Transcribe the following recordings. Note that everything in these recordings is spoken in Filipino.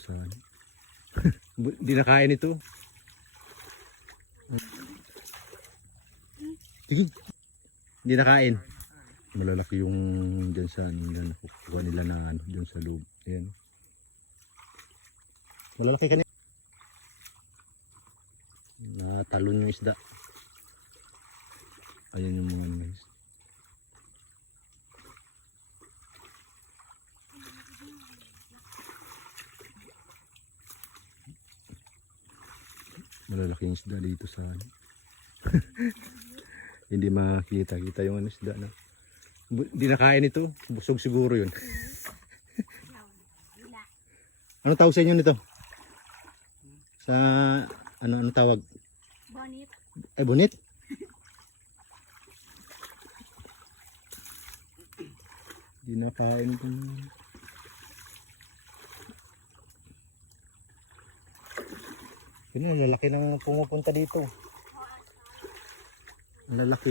sa hindi nakain ito. Sige. Hindi nakain. Malalaki yung dyan sa ano, kukuha nila na ano, dyan sa loob. Ayan. Malalaki kanina. Natalon yung isda. Ayan yung mga guys. Malalaki yung isda dito sa ano. Hindi makita yung ano isda na. Hindi nakain ito. Busog siguro yun. Ano tawag sa inyo nito? Sa ano tawag? Bonit. Ay, bonit? Hindi nakain ito. Yun ang lalaki na pumupunta dito. Ang lalaki.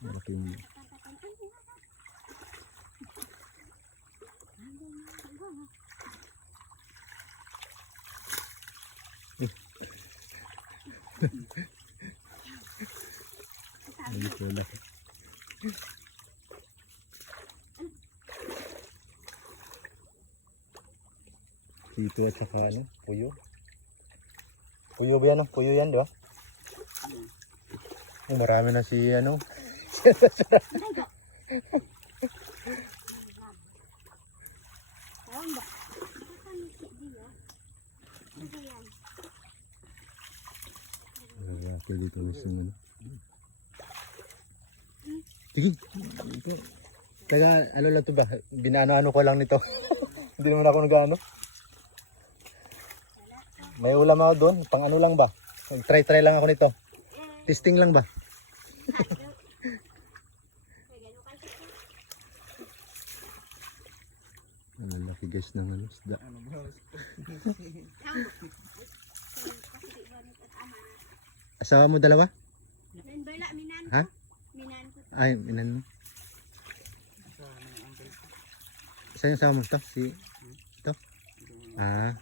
Malaki yung... Lalaki. Dito at saka ano, puyo. Puyo ba yan? Puyo yan, di ba? Oh, marami na si ano. Lalaki dito gusto mo. Sige. Taga, ano lang ito ba? Binaano-ano ko lang nito. Hindi naman ako nag-ano. May ulam ako doon. Pang ano lang ba? Try lang ako nito. Testing lang ba? Ang laki guys ng ano, isda. Asawa mo dalawa? Ha? Ay, minan mo. Saan yung asawa mo ito? Si ito? Ah.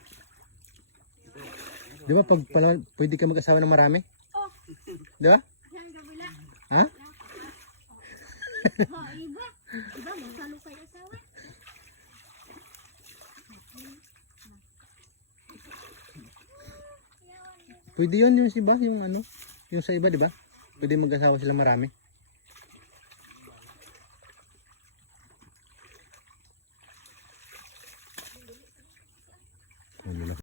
Di ba pag pwede ka mag-asawa ng marami? Di ba? Ha? Iba magsalo kayo asawa. Pwede yun yung iba, yung ano, yung sa iba, di ba? Pwede mag-asawa sila marami.